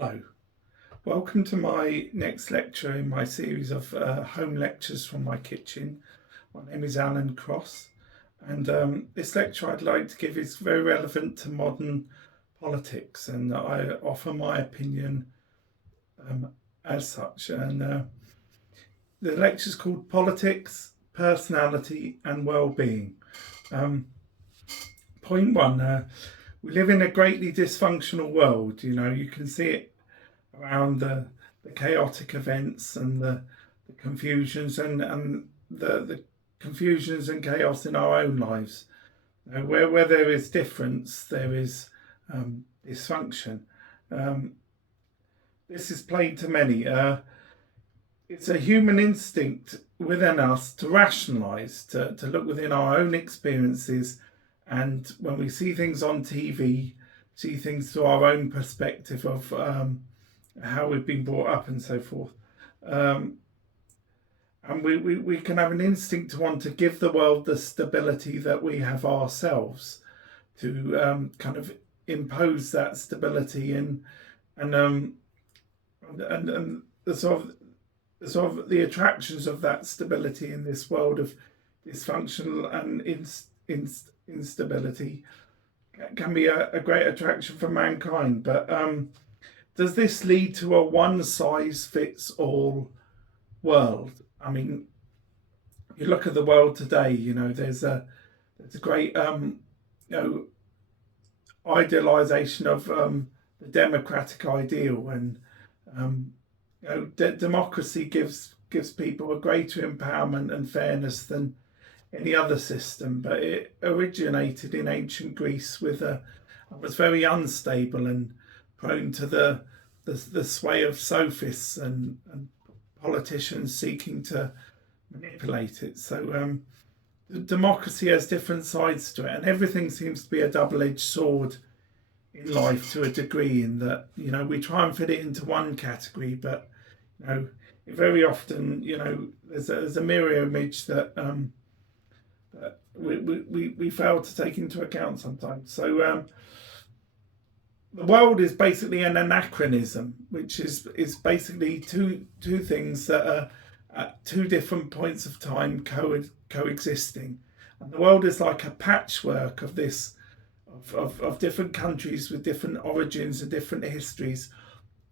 Hello, welcome to my next lecture in my series of home lectures from my kitchen. My name is Alan Cross, and this lecture I'd like to give is very relevant to modern politics, and I offer my opinion as such. And the lecture is called Politics, Personality and Well-being. Point one, we live in a greatly dysfunctional world. You can see it around the chaotic events and the confusions and the confusions and chaos in our own lives. Where there is difference, there is dysfunction. This is plain to many. It's a human instinct within us to rationalise, to look within our own experiences, and when we see things on TV, see things through our own perspective of how we've been brought up and so forth. And we can have an instinct to want to give the world the stability that we have ourselves, to kind of impose that stability and the sort of the attractions of that stability in this world of dysfunctional and instability can be a great attraction for mankind. But does this lead to a one-size-fits-all world? I mean, you look at the world today. There's a great idealization of the democratic ideal, and democracy gives people a greater empowerment and fairness than any other system. But it originated in ancient Greece was very unstable and prone to the sway of sophists and politicians seeking to manipulate it. So democracy has different sides to it, and everything seems to be a double-edged sword in life to a degree, in that we try and fit it into one category, but very often there's a mirror image that we fail to take into account sometimes. So the world is basically an anachronism, which is basically two things that are at two different points of time coexisting. And the world is like a patchwork of this, of different countries with different origins and different histories,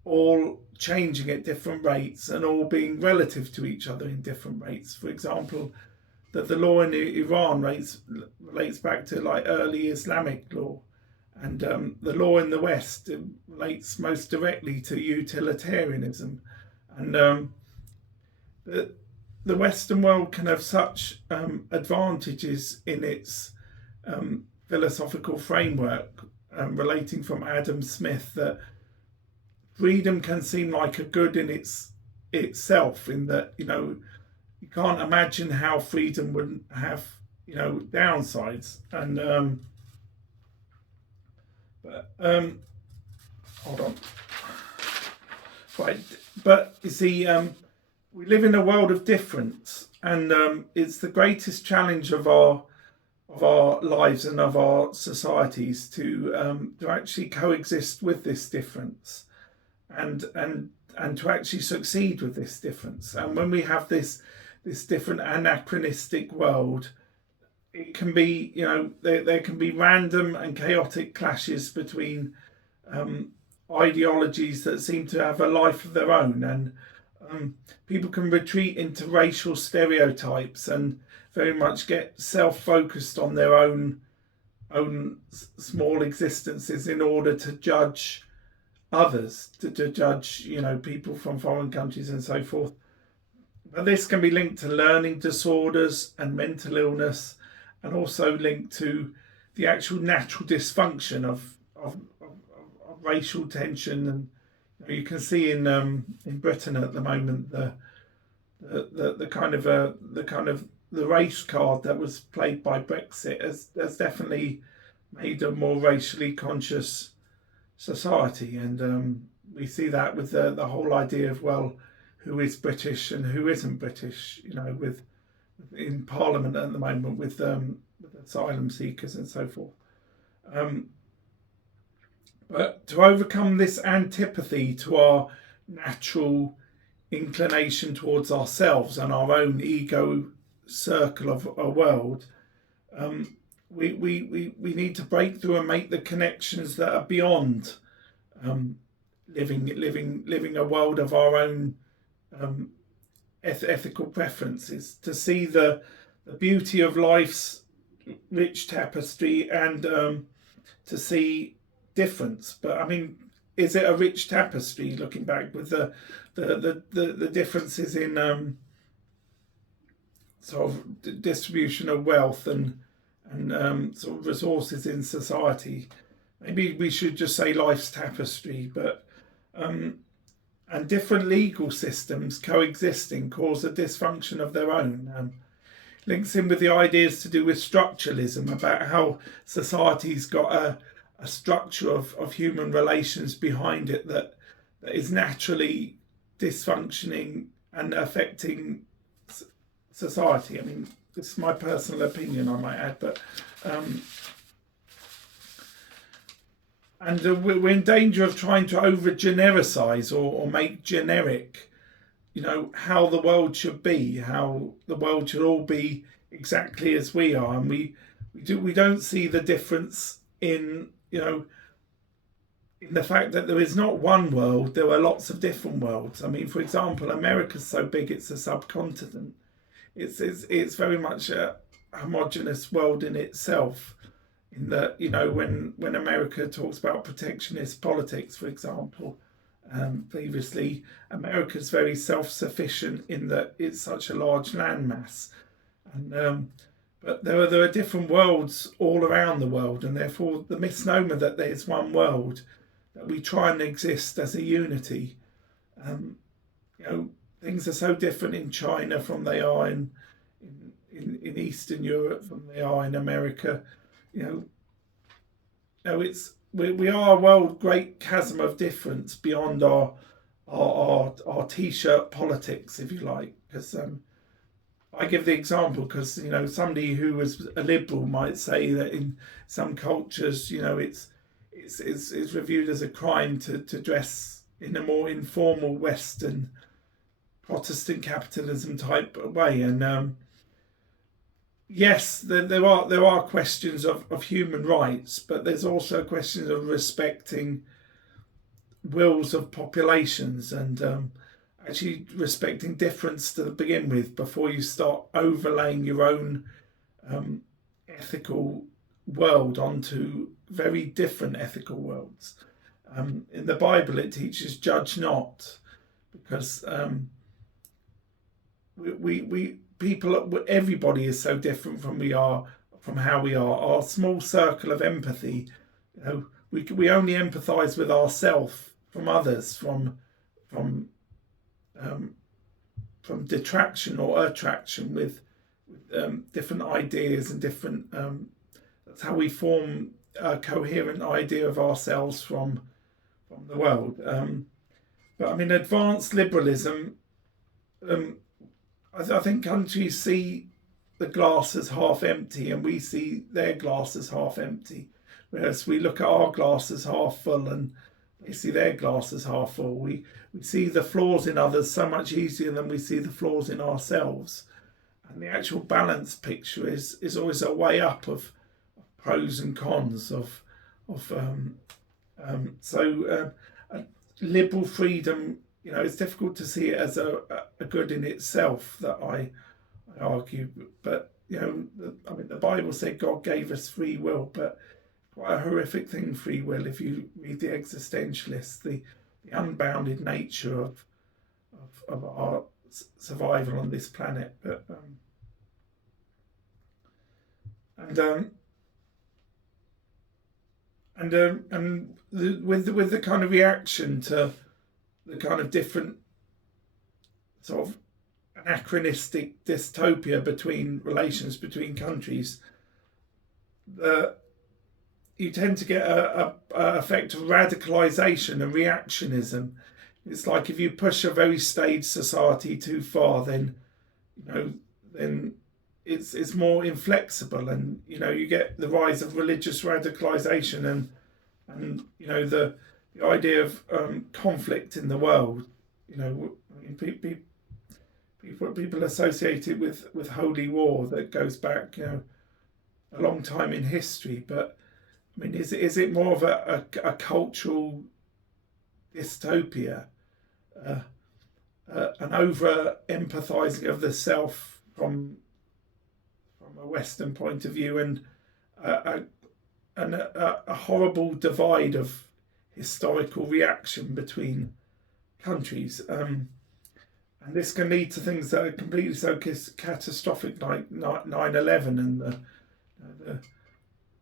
all changing at different rates and all being relative to each other in different rates. For example, that the law in Iran relates back to like early Islamic law, and the law in the West relates most directly to utilitarianism. And the Western world can have such advantages in its philosophical framework, relating from Adam Smith, that freedom can seem like a good in itself, in that you can't imagine how freedom wouldn't have downsides. And hold on. Right, but you see, we live in a world of difference, and it's the greatest challenge of our lives and of our societies to actually coexist with this difference, and to actually succeed with this difference. And when we have this different anachronistic world, it can be there can be random and chaotic clashes between ideologies that seem to have a life of their own, and people can retreat into racial stereotypes and very much get self-focused on their own small existences in order to judge others, to judge people from foreign countries and so forth. But this can be linked to learning disorders and mental illness, and also linked to the actual natural dysfunction of racial tension. And you can see in Britain at the moment the kind of the race card that was played by Brexit has definitely made a more racially conscious society. And we see that with the whole idea of, well, who is British and who isn't British, with in Parliament at the moment with asylum seekers and so forth. But to overcome this antipathy to our natural inclination towards ourselves and our own ego circle of a world, we need to break through and make the connections that are beyond living a world of our own ethical preferences, to see the beauty of life's rich tapestry and to see difference. But I mean, is it a rich tapestry looking back with the differences in sort of distribution of wealth and sort of resources in society? Maybe we should just say life's tapestry, but and different legal systems coexisting cause a dysfunction of their own. Links in with the ideas to do with structuralism, about how society's got a structure of human relations behind it that is naturally dysfunctioning and affecting society. I mean, this is my personal opinion, I might add, but and we're in danger of trying to over genericize or make generic, you know, how the world should be, how the world should all be exactly as we are, and we don't see the difference in, you know, in the fact that there is not one world, there are lots of different worlds. I mean, for example, America's so big it's a subcontinent. It's very much a homogenous world in itself. In that, you know, when America talks about protectionist politics, for example, previously, America's very self-sufficient in that it's such a large landmass, and but there are different worlds all around the world, and therefore the misnomer that there's one world, that we try and exist as a unity. You know, things are so different in China from they are in Eastern Europe from they are in America. You know, we are a world great chasm of difference beyond our t-shirt politics, if you like. Because I give the example because, you know, somebody who was a liberal might say that in some cultures, you know, it's reviewed as a crime to dress in a more informal Western Protestant capitalism type way, and yes, there are questions of human rights, but there's also questions of respecting wills of populations and actually respecting difference to begin with before you start overlaying your own ethical world onto very different ethical worlds. In the Bible, it teaches judge not, because everybody is so different from how we are. Our small circle of empathy, you know, we only empathise with ourselves from others, from detraction or attraction with different ideas and different. That's how we form a coherent idea of ourselves from the world. But I mean, advanced liberalism. I think countries see the glass as half empty, and we see their glass as half empty. Whereas we look at our glass as half full, and they see their glass as half full. We see the flaws in others so much easier than we see the flaws in ourselves. And the actual balance picture is always a way up of pros and cons of liberal freedom. You know, it's difficult to see it as a good in itself, that I argue. But, you know, I mean, the Bible said God gave us free will, but quite a horrific thing, free will, if you read the existentialists, the unbounded nature of our survival on this planet. But with the kind of reaction to the kind of different sort of anachronistic dystopia between relations between countries, you tend to get a effect of radicalisation and reactionism. It's like if you push a very staged society too far, then, you know, then it's more inflexible, and, you know, you get the rise of religious radicalisation and and the idea of conflict in the world. I mean, people associate it with holy war that goes back a long time in history. But I mean, is it more of a cultural dystopia, an over empathizing of the self from a Western point of view, and a horrible divide of historical reaction between countries, and this can lead to things that are completely so catastrophic, like 9/11 and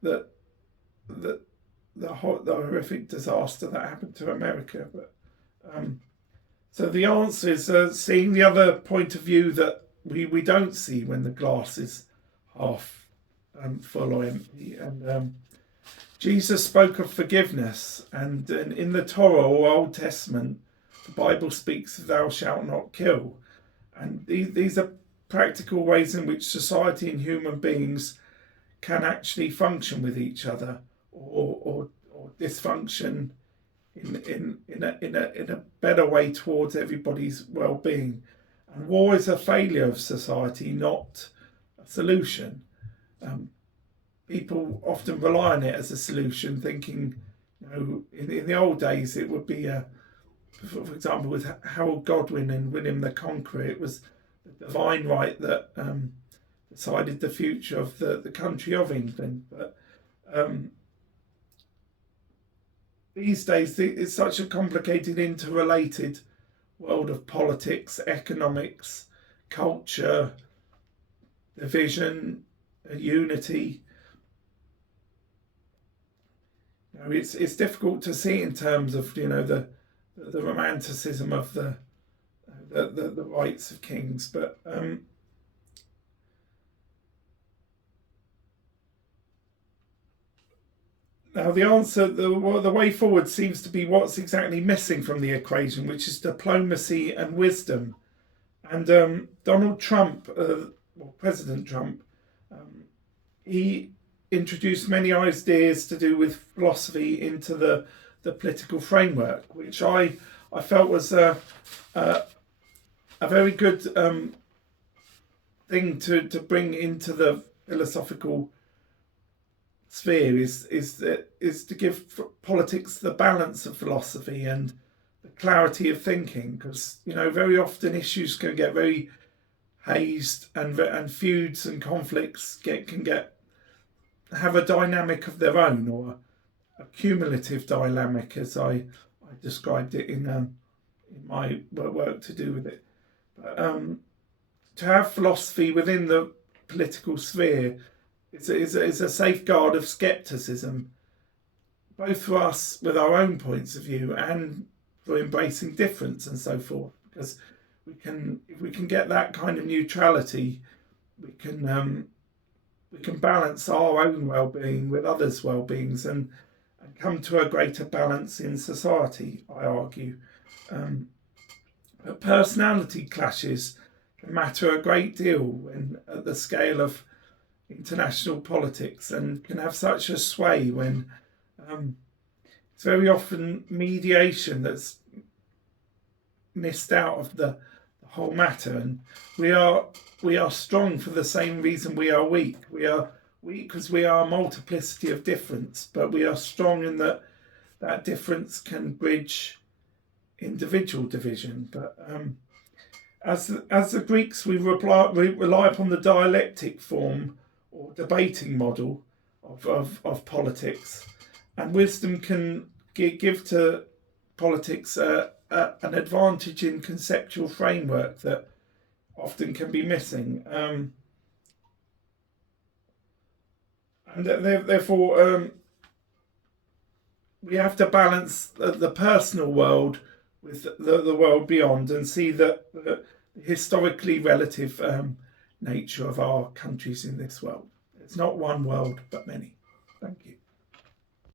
the horrific disaster that happened to America. But so the answer is seeing the other point of view that we don't see when the glass is half full or empty. And Jesus spoke of forgiveness, and in the Torah or Old Testament, the Bible speaks of thou shalt not kill. And these are practical ways in which society and human beings can actually function with each other, or dysfunction in a better way towards everybody's well-being. And war is a failure of society, not a solution. People often rely on it as a solution, thinking, in the old days it would be for example, with Harold Godwin and William the Conqueror, it was the divine right that decided the future of the country of England. But these days it's such a complicated, interrelated world of politics, economics, culture, division, unity. It's difficult to see in terms of the romanticism of the rights of kings, but now the answer, the way forward seems to be what's exactly missing from the equation, which is diplomacy and wisdom. And Donald Trump, President Trump, he introduced many ideas to do with philosophy into the political framework, which I felt was a very good thing to bring into the philosophical sphere, is to give politics the balance of philosophy and the clarity of thinking, because very often issues can get very hazed, and feuds and conflicts can have a dynamic of their own, or a cumulative dynamic, as I described it in my work to do with it. But to have philosophy within the political sphere is a safeguard of scepticism, both for us with our own points of view and for embracing difference and so forth. Because if we can get that kind of neutrality, we can balance our own well-being with others' well-beings, and come to a greater balance in society, I argue. But personality clashes can matter a great deal at the scale of international politics, and can have such a sway when it's very often mediation that's missed out of the whole matter. And we are strong for the same reason we are weak. We are weak because we are a multiplicity of difference, but we are strong in that difference can bridge individual division. But as the Greeks, we rely upon the dialectic form or debating model of politics, and wisdom can give to politics an advantage in conceptual framework that often can be missing. And therefore, we have to balance the personal world with the world beyond, and see the historically relative nature of our countries in this world. It's not one world, but many. Thank you.